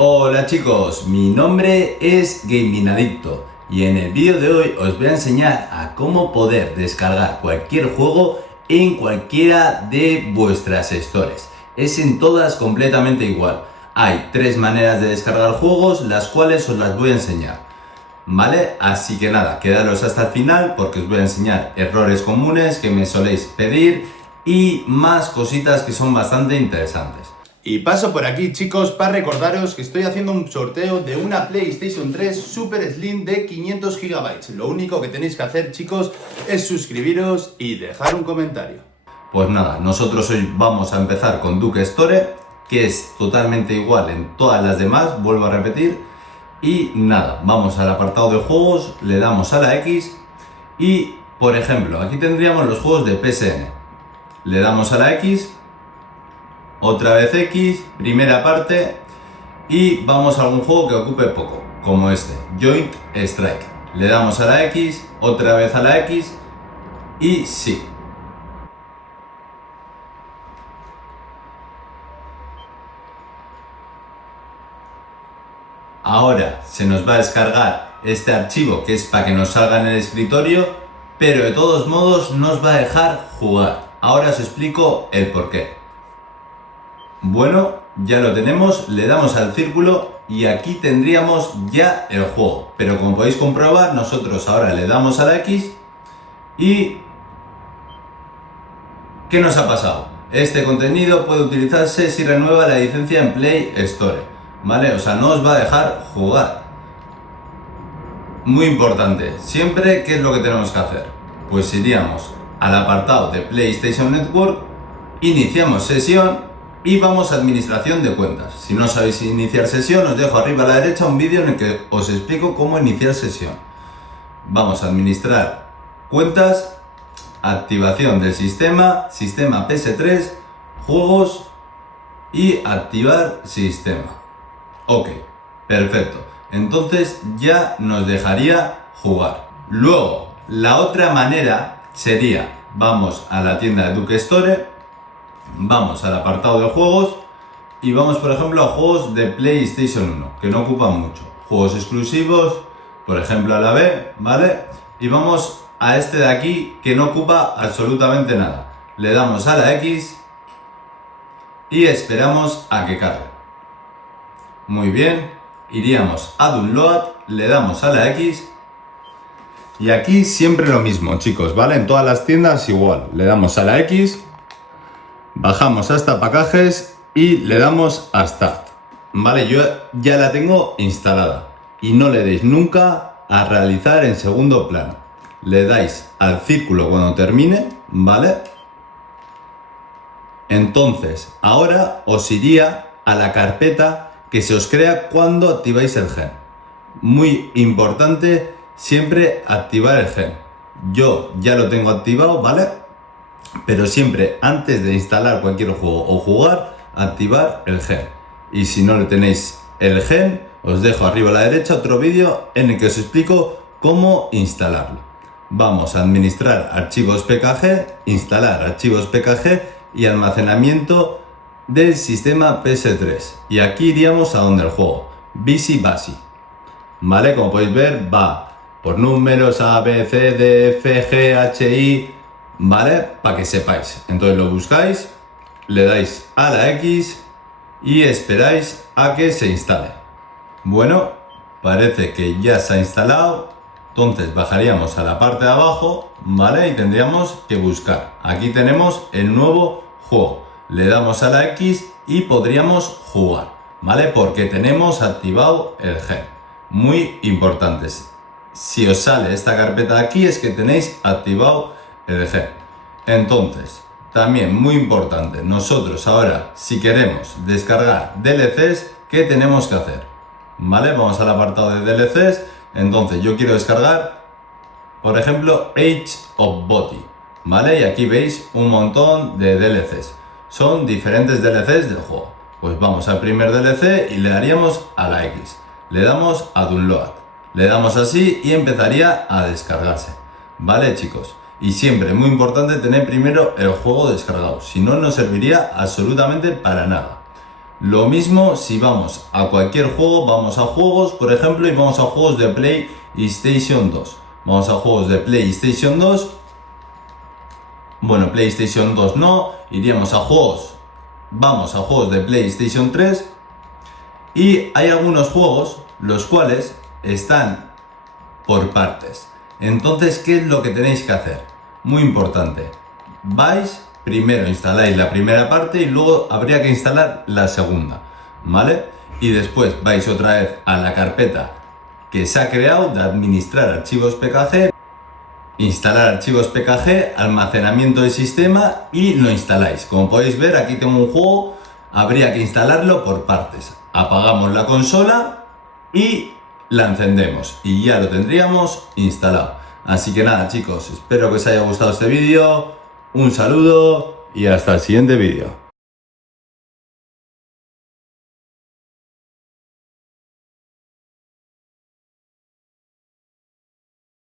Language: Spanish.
Hola chicos, mi nombre es Gaming Adicto y en el vídeo de hoy os voy a enseñar a cómo poder descargar cualquier juego en cualquiera de vuestras stores. Es en todas completamente igual. Hay tres maneras de descargar juegos, las cuales os las voy a enseñar. ¿Vale? Así que nada, quedaros hasta el final porque os voy a enseñar errores comunes que me soléis pedir y más cositas que son bastante interesantes. Y paso por aquí, chicos, para recordaros que estoy haciendo un sorteo de una PlayStation 3 Super Slim de 500 GB. Lo único que tenéis que hacer, chicos, es suscribiros y dejar un comentario. Pues nada, nosotros hoy vamos a empezar con Duke Store, que es totalmente igual en todas las demás, vuelvo a repetir. Y nada, vamos al apartado de juegos, le damos a la X y, por ejemplo, aquí tendríamos los juegos de PSN. Le damos a la X, otra vez X, primera parte, y vamos a algún juego que ocupe poco, como este, Joint Strike. Le damos a la X, otra vez a la X, y sí. Ahora se nos va a descargar este archivo que es para que nos salga en el escritorio, pero de todos modos nos va a dejar jugar. Ahora os explico el porqué. Bueno, ya lo tenemos, le damos al círculo y aquí tendríamos ya el juego. Pero como podéis comprobar, nosotros ahora le damos a la X y... ¿qué nos ha pasado? Este contenido puede utilizarse si renueva la licencia en Play Store. ¿Vale? O sea, no os va a dejar jugar. Muy importante, siempre, ¿qué es lo que tenemos que hacer? Pues iríamos al apartado de PlayStation Network, iniciamos sesión y vamos a administración de cuentas. Si no sabéis iniciar sesión, os dejo arriba a la derecha un vídeo en el que os explico cómo iniciar sesión. Vamos a administrar cuentas, activación del sistema, sistema PS3, juegos y activar sistema. Ok, perfecto. Entonces ya nos dejaría jugar. Luego, la otra manera sería, vamos a la tienda de Duke Store, vamos al apartado de juegos y vamos, por ejemplo, a juegos de PlayStation 1, que no ocupan mucho. Juegos exclusivos, por ejemplo, a la B, ¿vale? Y vamos a este de aquí, que no ocupa absolutamente nada. Le damos a la X y esperamos a que cargue. Muy bien, iríamos a Download, le damos a la X y aquí siempre lo mismo, chicos, ¿vale? En todas las tiendas igual, le damos a la X, bajamos hasta paquetes y le damos a Start, ¿vale? Yo ya la tengo instalada y no le deis nunca a realizar en segundo plano. Le dais al círculo cuando termine, ¿vale? Entonces, ahora os iría a la carpeta que se os crea cuando activáis el gen. Muy importante siempre activar el gen. Yo ya lo tengo activado, ¿vale? Pero siempre antes de instalar cualquier juego o jugar, activar el gen. Y si no le tenéis el gen, os dejo arriba a la derecha otro vídeo en el que os explico cómo instalarlo. Vamos a administrar archivos PKG, instalar archivos PKG y almacenamiento del sistema PS3, y aquí iríamos a donde el juego Bisi Basi, ¿vale? Como podéis ver va por números A, B, C, D, F, G, H, I, ¿vale? Para que sepáis. Entonces lo buscáis, le dais a la X y esperáis a que se instale. Bueno, parece que ya se ha instalado. Entonces bajaríamos a la parte de abajo, ¿vale? Y tendríamos que buscar. Aquí tenemos el nuevo juego. Le damos a la X y podríamos jugar, ¿vale? Porque tenemos activado el gen. Muy importantes. Si os sale esta carpeta de aquí es que tenéis activado el gen. Entonces, también muy importante, nosotros ahora, si queremos descargar DLCs, ¿qué tenemos que hacer? ¿Vale? Vamos al apartado de DLCs. Entonces, yo quiero descargar, por ejemplo, Age of Body, ¿vale? Y aquí veis un montón de DLCs. Son diferentes DLCs del juego. Pues vamos al primer DLC y le daríamos a la X. Le damos a Download. Le damos así y empezaría a descargarse. ¿Vale, chicos? Y siempre, muy importante, tener primero el juego descargado. Si no, no serviría absolutamente para nada. Lo mismo si vamos a cualquier juego, vamos a juegos, por ejemplo, y vamos a juegos de PlayStation 2. Vamos a juegos de PlayStation 2. Bueno, PlayStation 2 no, iríamos a juegos, vamos a juegos de PlayStation 3. Y hay algunos juegos los cuales están por partes. Entonces, ¿qué es lo que tenéis que hacer? Muy importante. Primero instaláis la primera parte y luego habría que instalar la segunda, ¿vale? Y después vais otra vez a la carpeta que se ha creado de administrar archivos PKG, instalar archivos PKG, almacenamiento del sistema y lo instaláis. Como podéis ver, aquí tengo un juego, habría que instalarlo por partes. Apagamos la consola y la encendemos y ya lo tendríamos instalado. Así que nada, chicos, espero que os haya gustado este vídeo. Un saludo y hasta el siguiente vídeo.